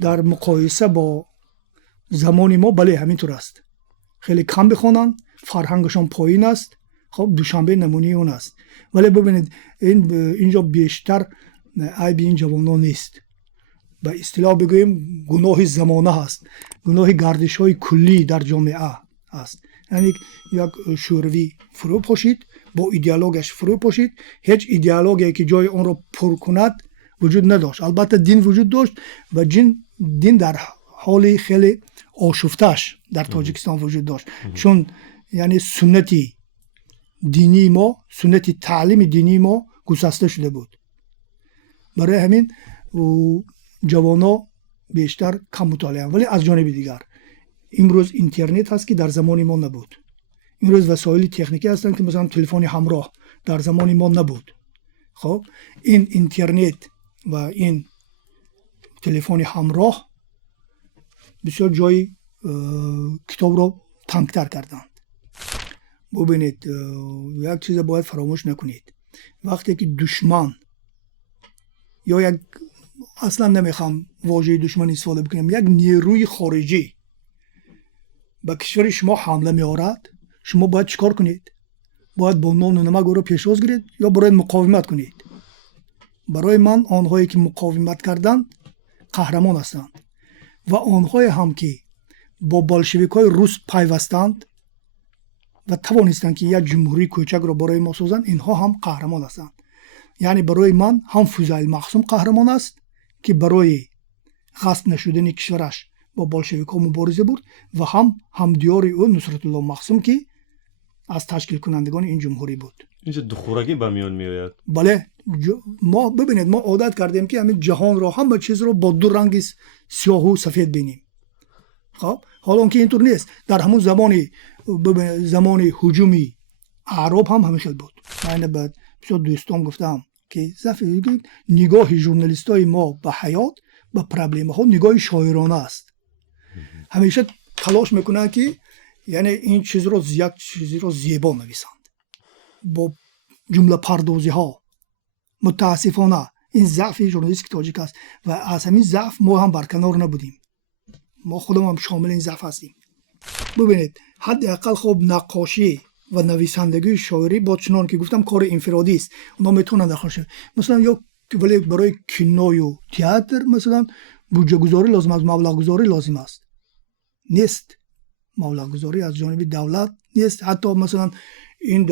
در مقایسه با زمان ما بله همینطور است. خیلی کم بخونن، فرهنگشون پایین است. خب دوشنبه نمونه اون است. ولی ببینید اینجا بیشتر عیب این جوانان نیست. به اصطلاح بگوییم گناه زمانه هست، گناه گردش های کلی در جامعه است. یعنی یک شوروی فرو پاشید، با ایدئولوژیش فرو پاشید، هیچ ایدئولوژی که جای اون رو پر کند وجود نداشت. البته دین وجود داشت و دین در حال خیلی آشفتش در تاجیکستان وجود داشت، چون یعنی سنتی دینی ما، سنتی تعلیم دینی ما گسسته شده بود. برای همین جوانا بیشتر کم مطالعه. ولی از جانب دیگر امروز اینترنت هست که در زمان ما نبود. امروز وسایل تکنیکی هستند که مثلا تلفن همراه در زمان ما نبود. خب این اینترنت و این تلفن همراه بسیار جای کتاب رو تنگتر کردند. ببینید یک چیز باید فراموش نکنید. وقتی که دشمن یا یک اصلا نمیخوام واژه دشمن استفاده بکنم، یک نیروی خارجی به کشور شما حمله می‌آورد، شما باید چیکار کنید؟ باید با نان و نمک او را پیشواز گیرید یا برای مقاومت کنید. برای من آنهایی که مقاومت کردند قهرمان هستند و آنهایی هم که با بلشویک‌های روس پیوستند و توانستند که یک جمهوری کوچک را برای ما سازند، اینها هم قهرمان هستند. یعنی برای من هم فضایل مقسوم قهرمان است که برای غصب نشدن کشورش با بلشویک‌ها مبارزه بود و هم دیار او نصرت الله مقسوم که از تشکیل کنندگان این جمهوری بود. اینجا دخورگی به میان میآید. بله، ما ببینید ما عادت کردیم که همین جهان را، همه چیز را با دو رنگ سیاه و سفید بینیم. خب حالا اون که اینطور نیست. در همون زمان هجومی عرب هم همین بود. من بعد بسیار دوستان گفتم که نگاه ژورنالیستای ما به حیات، به پرابلم ها نگاه شاعرانه است. همیشه تلاش میکنن که یعنی این چیز رو زیبا نویسند با جمله پردازی ها. متاسفانه این ضعف ژورنالیست تاجیک است و از همین ضعف ما هم برکنار نبودیم. ما خودمون هم شامل این ضعف هستیم. ببینید حداقل خب نقاشی و نویسندگی شاعری با چنان که گفتم کار انفرادی است، اونا میتونن داخل شه. مثلا یا ولی برای کینو و تئاتر مثلا بودجه گذاری لازم است، مبلغ گذاری لازم است. نیست مبلغ گذاری از جانب دولت نیست. حتی مثلا این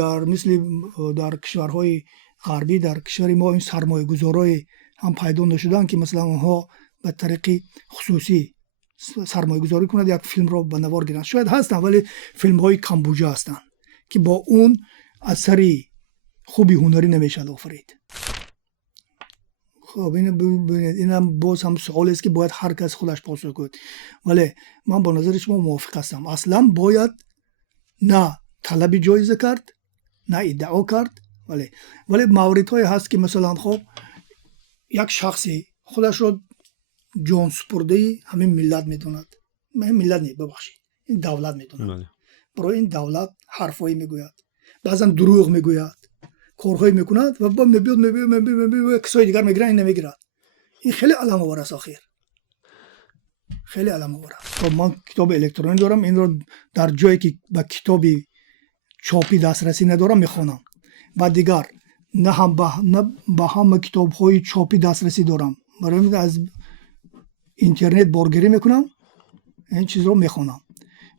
در کشورهای غربی، در کشور ما این سرمایه گذارای هم پیدا نشدن که مثلا اونها به طریق خصوصی سرمایه گذاری کنند یک فیلم را به نوار گیرند. شاید هستن ولی فیلم های کم بودجه هستند که با اون اثری خوبی هنری نمیشه آفرید. خب اینم باز هم سوال است که باید هر کس خودش پاسخ کنه. ولی من با نظر شما موافق هستم. اصلا باید نه طلب جایزه کرد نه ادعا کرد. ولی موردهایی هست که مثلا خب یک شخصی خودش رو جان سپرده همین ملت میدوند. ملت نه، ببخشید، این دولت میدوند. برای این دولت حرفایی میگوید، بعضا دروغ میگوید، کارهایی میکند و با میبید کسای دیگر میگیرن، این نمیگیرد. این خیلی علم آور است. آخر خیلی علم آور است. من کتاب الکترونی دارم، این رو در جایی که با کتابی چاپی دسترسی ندارم میخوانم و دیگر نه با هم کتاب های چاپی دسترسی دارم. برای از اینترنت بارگیری میکنم، این چیز رو میخوانم.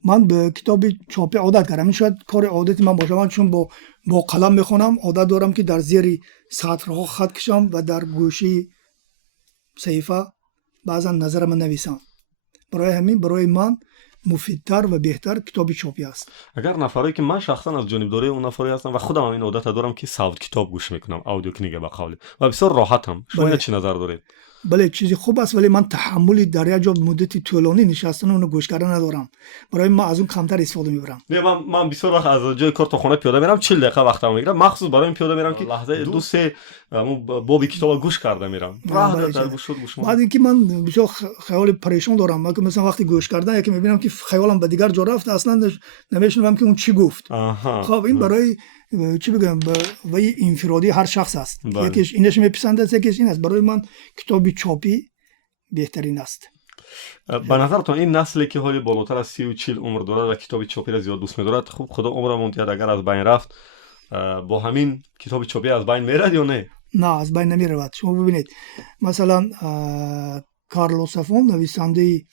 من به کتاب چاپی عادت کردم. این شاید کار عادتی من باشه. من چون با قلم میخونم عادت دارم که در زیر سطرها خط کشم و در گوشی صحیفه بعضا نظرم نویسم. برای همین برای من مفیدتر و بهتر کتاب چاپی است. اگر نفری که من شخصا از جانبداری اون نفری هستم و خودم این عادت دارم که صوت کتاب گوش میکنم، اودیو کнига به قولی، و بسیار راحتم. شما چی نظر دارید؟ بله چیزی خوب است، ولی من تحملی در یک جا مدتی طولانی نشستن اون گوش کردن ندارم. برای من از اون کمتر استفاده میبرم. نه من بسیار وقت از جای کار تا خونه پیاده میرم، 40 دقیقه وقتم میگیرم، مخصوص برای این پیاده میرم که لحظه دو سه باب کتاب گوش کرده میرم. راحت در گوش میکنم. بعد اینکه من بسیار خیال پریشان دارم، که مثلا وقتی گوش کردن یکی میبینم که خیالم به دیگر جا رفت، اصلا نمیشنوم که اون چی گفت. خب این برای چی بگم و انفرادی هر شخص است. یکیش اینش میپسنده، یکیش این است. برای من کتابی چاپی بهترین است. به نظرتون این نسلی که حالی بالاتر از 30 و 40 عمر دارد و کتاب چاپی را زیاد دوست می‌دارد، خب خدا عمرمون دهد اگر از بین رفت با همین کتاب چاپی از بین میرد یا نه؟ نه، از بین نمیرود. شما ببینید مثلا کارلوس افون نویسنده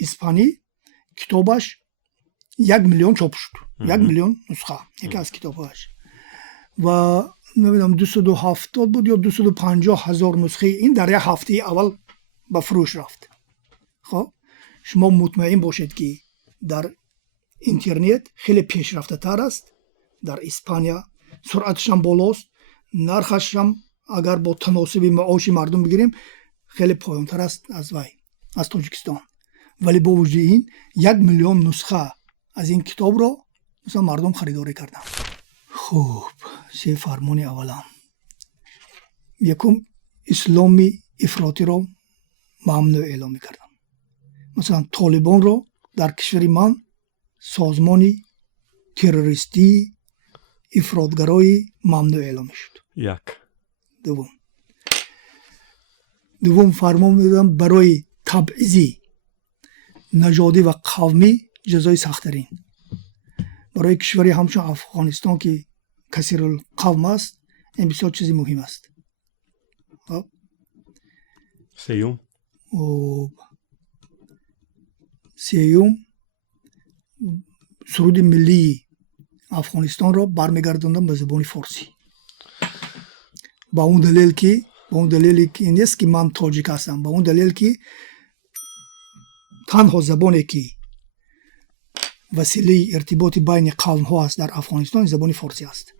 اسپانی کتابش 1,000,000 چاپ شد. 1,000,000 نسخه یکی از کتابش و نمیدونم 270 بود یا 250,000 نسخه این در یک هفته اول به فروش رفت. خب شما مطمئن باشید که در اینترنت خیلی پیشرفته تر است. در اسپانیا سرعتش هم بالاست، نرخش هم اگر با تناسب معاش مردم بگیریم خیلی پایین‌تر است از وی، از تاجیکستان. ولی با وجود این 1,000,000 نسخه از این کتاب را مثلا مردم خریداری کردن. خوب چه فرمان اولا یکم اسلامی افراطی را ممنوع اعلام کردن. مثلا طالبان را در کشور من سازمانی تروریستی افراطگرایی ممنوع اعلام شد. یک دوم فرمان میدادن برای تبعیض نژادی و قومی جزای سخت‌ترین. برای کشوری همچون افغانستان که کثیر القوم است این بسیار چیزی مهم است. سیوم سرود ملی افغانستان را برمیگرداندن به زبان فارسی. با اون دلیلی که این نیست که من تاجیک هستم، با اون دلیل که تنها زبانی که وسیله ارتباط بین قوم ها است در افغانستان زبان فارسی است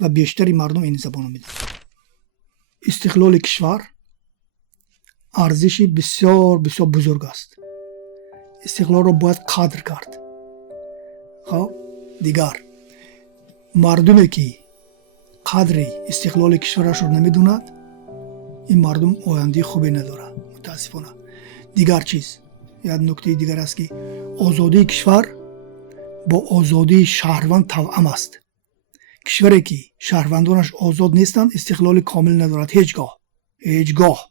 و بیشتری مردم این زبان رو میدونن. استقلال کشور ارزش بسیار بسیار بزرگ است. استقلال را باید قدر کرد. خب دیگر مردمی که قدر استقلال کشورش رو نمیدوند این مردم آینده خوبی نداره متاسفانه. دیگر چیز یک نکته دیگر است که آزادی کشور با آزادی شهروند توأم است. کشوری که شهروندانش آزاد نیستند استقلال کامل ندارد. هیچگاه